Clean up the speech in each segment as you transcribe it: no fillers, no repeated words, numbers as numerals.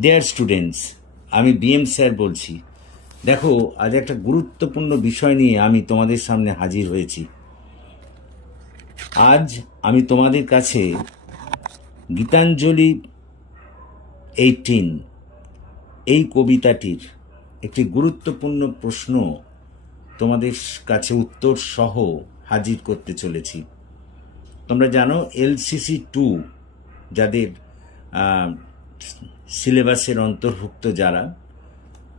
Dear students, আমি BM sir বলছি। দেখো, আজ একটা গুরুত্বপূর্ণ বিষয় নিয়ে আমি তোমাদের সামনে হাজির হয়েছি। আজ আমি তোমাদের কাছে গীতাঞ্জলি 18 এই কবিতাটির একটি গুরুত্বপূর্ণ প্রশ্ন তোমাদের কাছে উত্তর সহ হাজির করতে চলেছি। তোমরা জানো LCC 2 যাদের সিলেবাসের অন্তর্ভুক্ত যারা,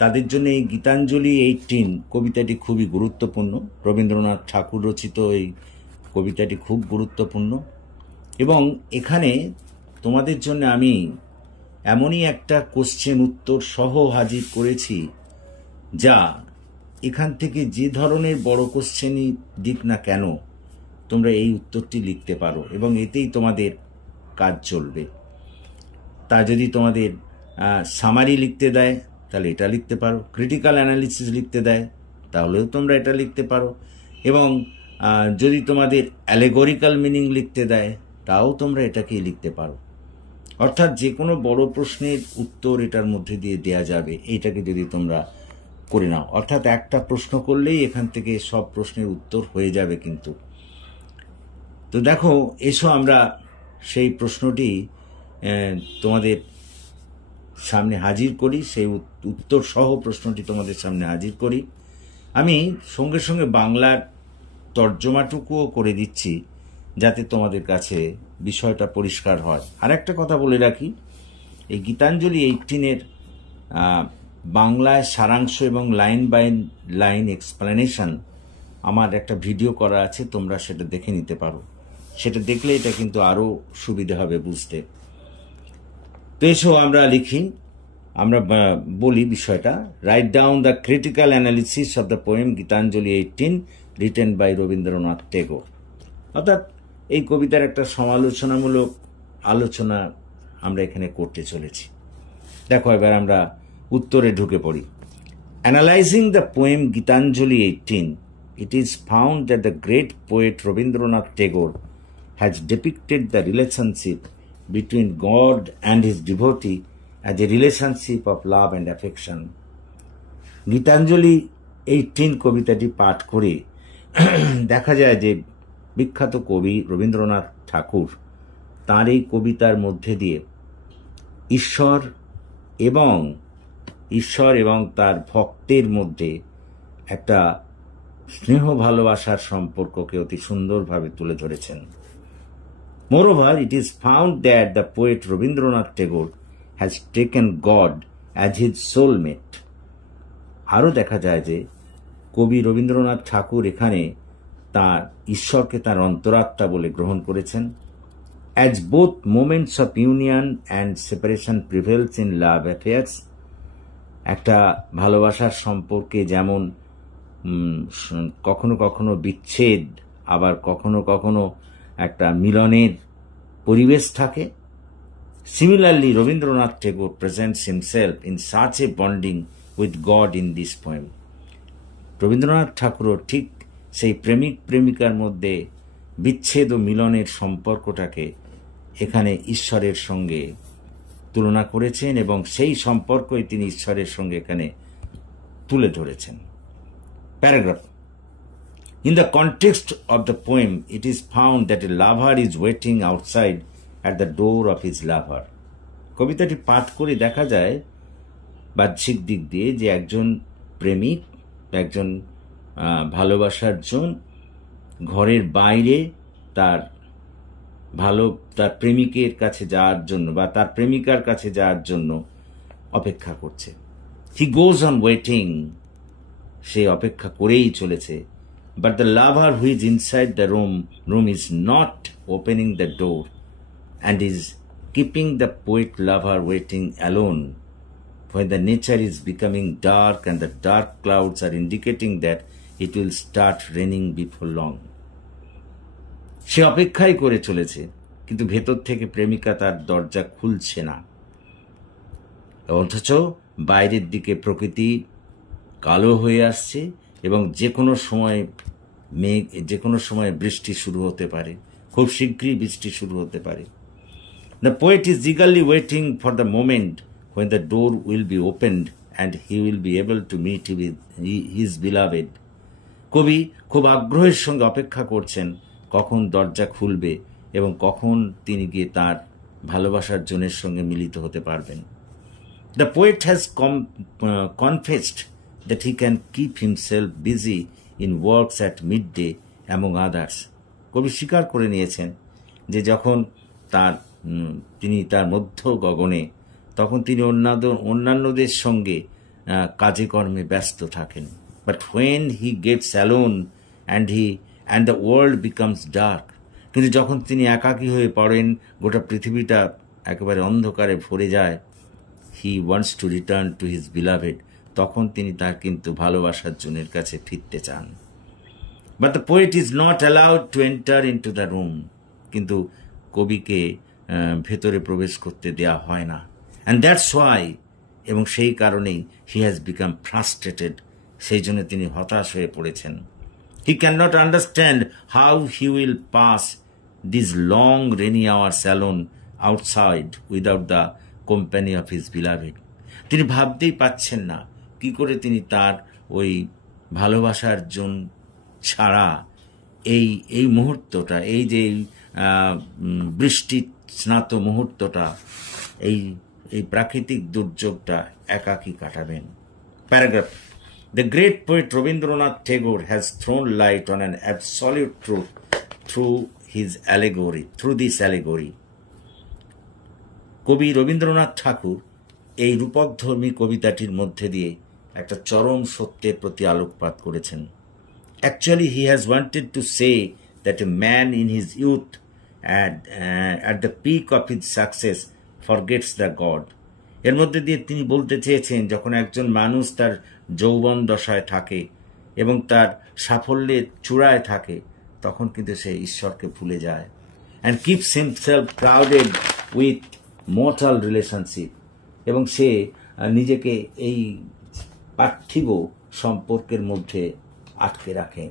তাদের জন্য এই গীতাঞ্জলি 18 কবিতাটি খুবই গুরুত্বপূর্ণ। রবীন্দ্রনাথ ঠাকুর রচিত এই কবিতাটি খুব গুরুত্বপূর্ণ এবং এখানে তোমাদের জন্য আমি এমনই একটা কোশ্চেন উত্তর সহ হাজির করেছি যা এখান থেকে যে ধরনের বড় কোশ্চেনই দিক না কেন তোমরা এই উত্তরটি লিখতে পারো এবং এতেই তোমাদের কাজ চলবে। তা যদি তোমাদের সামারি লিখতে দেয় তাহলে এটা লিখতে পারো, ক্রিটিক্যাল অ্যানালিসিস লিখতে দেয় তাহলেও তোমরা এটা লিখতে পারো, এবং যদি তোমাদের অ্যালেগরিক্যাল মিনিং লিখতে দেয় তাও তোমরা এটাকেই লিখতে পারো। অর্থাৎ যে কোনো বড় প্রশ্নের উত্তর এটার মধ্যে দিয়ে দেয়া যাবে, এইটাকে যদি তোমরা করে নাও। অর্থাৎ একটা প্রশ্ন করলেই এখান থেকে সব প্রশ্নের উত্তর হয়ে যাবে। কিন্তু তো দেখো, এসো আমরা সেই প্রশ্নটি তোমাদের সামনে হাজির করি, সেই উত্তর সহ প্রশ্নটি তোমাদের সামনে হাজির করি। আমি সঙ্গে সঙ্গে বাংলার তর্জমাটুকুও করে দিচ্ছি যাতে তোমাদের কাছে বিষয়টা পরিষ্কার হয়। আর একটা কথা বলে রাখি, এই গীতাঞ্জলি 18-এর বাংলায় সারাংশ এবং লাইন বাই লাইন এক্সপ্লেনেশন আমার একটা ভিডিও করা আছে, তোমরা সেটা দেখে নিতে পারো। সেটা দেখলে এটা কিন্তু আরও সুবিধা হবে বুঝতে। তো এসো আমরা লিখি, আমরা বলি বিষয়টা। Write down the critical analysis of the poem Gitanjali 18 written by Rabindranath Tagore. অর্থাৎ এই কবিতার একটা সমালোচনামূলক আলোচনা আমরা এখানে করতে চলেছি। দেখো, এবার আমরা উত্তরে ঢুকে পড়ি। Analysing the poem Gitanjali 18, it is found that the great poet Rabindranath Tagore has depicted the relationship between God and his devotee as a relationship of love and affection. Gitanjali 18 কবিতাটি পাঠ করে দেখা যায় যে বিখ্যাত কবি রবীন্দ্রনাথ ঠাকুর তাঁর এই কবিতার মধ্যে দিয়ে ঈশ্বর এবং তার ভক্তের মধ্যে একটা স্নেহ ভালোবাসার সম্পর্ককে অতি সুন্দরভাবে তুলে ধরেছেন। Moreover, it is found that the poet Rabindranath Tagore has taken God as his soulmate. আরও দেখা যায় যে কবি রবীন্দ্রনাথ ঠাকুর এখানে তার ঈশ্বরকে তার অন্তরাত্মা বলে গ্রহণ করেছেন। As both moments of union and separation prevails in love affairs, একটা ভালোবাসার সম্পর্কে যেমন কখনো কখনো বিচ্ছেদ আবার কখনো কখনো একটা মিলনের পরিবেশ থাকে, similarly Rabindranath Tagore presents himself in such a bonding with God in this poem. Rabindranath ঠাকুরও ঠিক সেই প্রেমিক প্রেমিকার মধ্যে বিচ্ছেদ ও মিলনের সম্পর্কটাকে এখানে ঈশ্বরের সঙ্গে তুলনা করেছেন এবং সেই সম্পর্কই তিনি ঈশ্বরের সঙ্গে এখানে তুলে ধরেছেন। Paragraph. In the context of the poem, it is found that a lover is waiting outside at the door of his lover. কবিতাটি পাঠ করে দেখা যায় বাহ্যিক দিক দিয়ে যে একজন প্রেমিক, একজন ভালোবাসার জন ঘরের বাইরে তার প্রেমিকের কাছে যাওয়ার জন্য বা তার প্রেমিকার কাছে যাওয়ার জন্য অপেক্ষা করছে। He goes on waiting, সে অপেক্ষা করেই চলেছে। But the lover who is inside the room is not opening the door and is keeping the poet lover waiting alone when the nature is becoming dark and the dark clouds are indicating that it will start raining before long. সে অপেক্ষাই করে চলেছে, কিন্তু ভেতর থেকে প্রেমিকা তার দরজা খুলছে না, অথচ বাইরের দিকে প্রকৃতি কালো হয়ে আসছে এবং যে কোনো সময় বৃষ্টি শুরু হতে পারে, খুব শীঘ্রই বৃষ্টি শুরু হতে পারে। The poet is eagerly waiting for the moment when the door will be opened and he will be able to meet with his beloved. কবি খুব আগ্রহের সঙ্গে অপেক্ষা করছেন কখন দরজা খুলবে এবং কখন তিনি গিয়ে তার ভালোবাসার জনের সঙ্গে মিলিত হতে পারবেন। The poet has confessed that he can keep himself busy in works at midday among others. কবি স্বীকার করে নিয়েছেন যে যখন তিনি তার মধ্য গগনে, তখন তিনি অন্যান্যদের সঙ্গে কাজে কর্মে ব্যস্ত থাকেন। But when he gets alone and the world becomes dark, কিন্তু যখন তিনি একাকী হয়ে পড়েন, গোটা পৃথিবীটা একেবারে অন্ধকারে ভরে যায়, he wants to return to his beloved, তখন তিনি তার কিন্তু ভালোবাসার জনের কাছে ফিরতে চান। But the poet is not allowed to enter into the room, কিন্তু কবিকে ভেতরে প্রবেশ করতে দেয়া হয় না। And that's why, এবং সেই কারণেই he has become frustrated, সেই জন্য তিনি হতাশ হয়ে পড়েছেন। He cannot understand how he will pass these long rainy hours alone outside without the company of his beloved. তিনি ভাবতেই পাচ্ছেন না কি করে তিনি তার ওই ভালোবাসার জন ছাড়া এই মুহূর্তটা, এই যে বৃষ্টি স্নাত মুহূর্তটা, এই প্রাকৃতিক দুর্যোগটা একাকী কাটাবেন। Paragraph: The great poet Rabindranath Tagore has thrown light on an absolute truth through this allegory. কবি রবীন্দ্রনাথ ঠাকুর এই রূপকধর্মী কবিতাটির মধ্যে দিয়ে একটা চরম সত্যের প্রতি আলোকপাত করেছেন। Actually, he has wanted to say that a man in his youth, at the peak of his success, forgets the God. এর মধ্যে দিয়ে তিনি বলতে চেয়েছেন, যখন একজন মানুষ তার যৌবন দশায় থাকে এবং তার সাফল্যের চূড়ায় থাকে, তখন কিন্তু সে ঈশ্বরকে ভুলে যায়। and keeps himself crowded with mortal relationship, এবং সে নিজেকে এই পার্থিব সম্পর্কের মধ্যে আটকে রাখেন।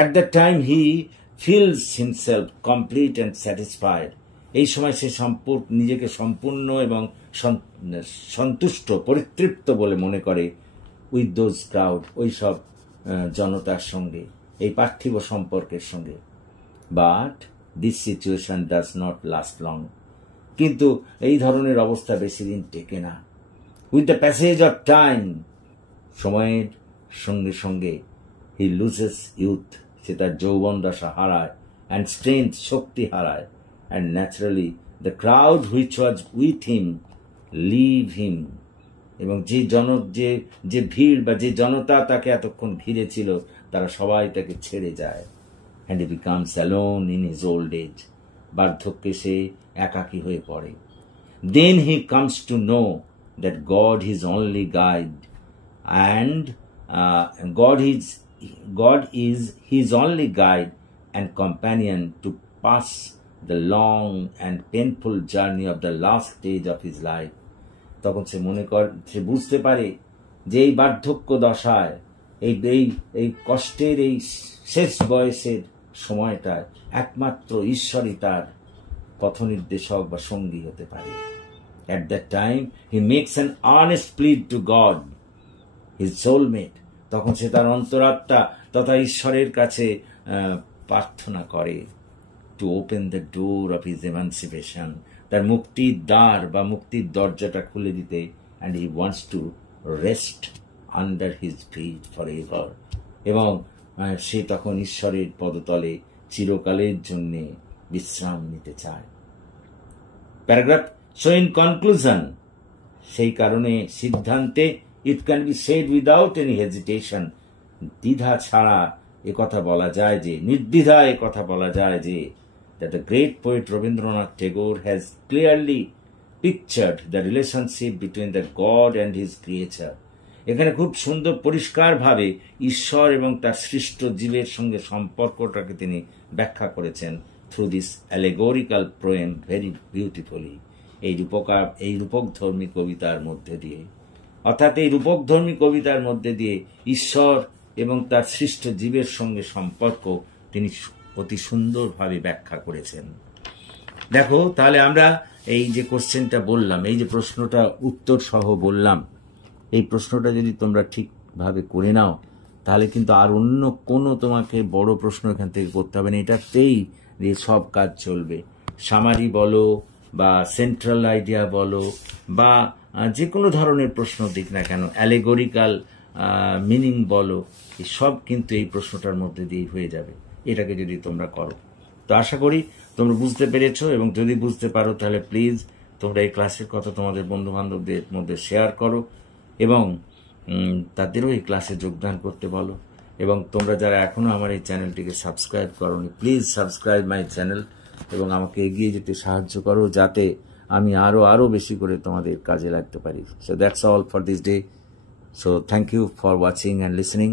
At that time he feels himself complete and satisfied. এই সময় সে নিজেকে সম্পূর্ণ এবং সন্তুষ্ট, পরিতৃপ্ত বলে মনে করে উইথ দোজ ক্রাউড, ওই সব জনতার সঙ্গে, এই পার্থিব সম্পর্কের সঙ্গে। But this situation does not last long, কিন্তু এই ধরনের অবস্থা বেশি দিন টেকে না। With the passage of time, সময়ের সঙ্গে সঙ্গে হি লুজেস ইউথ, সে তার যৌবন দশা হারায়, অ্যান্ড স্ট্রেংথ, শক্তি হারায়, and naturally the crowd which was with him leave him, এবং যে ভিড় বা যে জনতা তাকে এতক্ষণ ঘিরে ছিল, তারা সবাই তাকে ছেড়ে যায়। And he becomes alone in his old age, বার্ধক্যে সে একাকী হয়ে পড়ে। Then he comes to know that God his only guide, and God is his only guide and companion to pass the long and painful journey of the last stage of his life. তখন সে বুঝতে পারে যে এই বার্ধক্য দশায়, এই কষ্টের এই শেষ বয়সের সময়টায় একমাত্র ঈশ্বরই তার পথনির্দেশক বা সঙ্গী হতে পারে। At that time he makes an earnest plea to God, his soulmate. তখন সে তার অন্তরাত্মা তথা ঈশ্বরের কাছে প্রার্থনা করে, to open the door of his এমানসিপেশন, তার মুক্তির দ্বার বা মুক্তির দরজাটা খুলে দিতে। And he wants to rest under his fit for ever, এবং সে তখন ঈশ্বরের পদতলে চিরকালের জন্যে বিশ্রাম নিতে চায়। প্যারাগ্রাফ: সো ইন কনক্লুশন, সেই কারণে সিদ্ধান্তে, it can be said without any hesitation, দ্বিধা ছাড়া একথা বলা যায় যে, নির্দ্বিধায় একথা বলা যায় যে, that the great poet Rabindranath Tagore has clearly pictured the relationship between the God and his creature. এখানে খুব সুন্দর পরিষ্কারভাবে ঈশ্বর এবং তার সৃষ্ট জীবের সঙ্গে সম্পর্কটাকে তিনি ব্যাখ্যা করেছেন through this allegorical poem very beautifully, এই রূপকধর্মী কবিতার মধ্যে দিয়ে। অর্থাৎ এই রূপকধর্মী কবিতার মধ্যে দিয়ে ঈশ্বর এবং তার সৃষ্ট জীবের সঙ্গে সম্পর্ক তিনি অতি সুন্দরভাবে ব্যাখ্যা করেছেন। দেখো, তাহলে আমরা এই যে কোশ্চেনটা বললাম, এই যে প্রশ্নটা উত্তর সহ বললাম, এই প্রশ্নটা যদি তোমরা ঠিকভাবে করে নাও তাহলে কিন্তু আর অন্য কোনো তোমাকে বড় প্রশ্ন এখান থেকে করতে হবে না, এটাতেই দিয়ে সব কাজ চলবে। সামারি বলো বা সেন্ট্রাল আইডিয়া বলো বা যে কোনো ধরনের প্রশ্ন দিক না কেন, অ্যালেগোরিক্যাল মিনিং বলো, এই সব কিন্তু এই প্রশ্নটার মধ্যে দিয়েই হয়ে যাবে, এটাকে যদি তোমরা করো। তো আশা করি তোমরা বুঝতে পেরেছো, এবং যদি বুঝতে পারো তাহলে প্লিজ তোমরা এই ক্লাসের কথা তোমাদের বন্ধু বান্ধবদের মধ্যে শেয়ার করো এবং তাদেরও এই ক্লাসে যোগদান করতে বলো। এবং তোমরা যারা এখনো আমার এই চ্যানেলটিকে সাবস্ক্রাইব করোনি, প্লিজ সাবস্ক্রাইব মাই চ্যানেল এবং আমাকে এগিয়ে যেতে সাহায্য করো, যাতে আমি আরো বেশি করে তোমাদের কাজে লাগতে পারি। So that's all for this day. So thank you for watching and listening.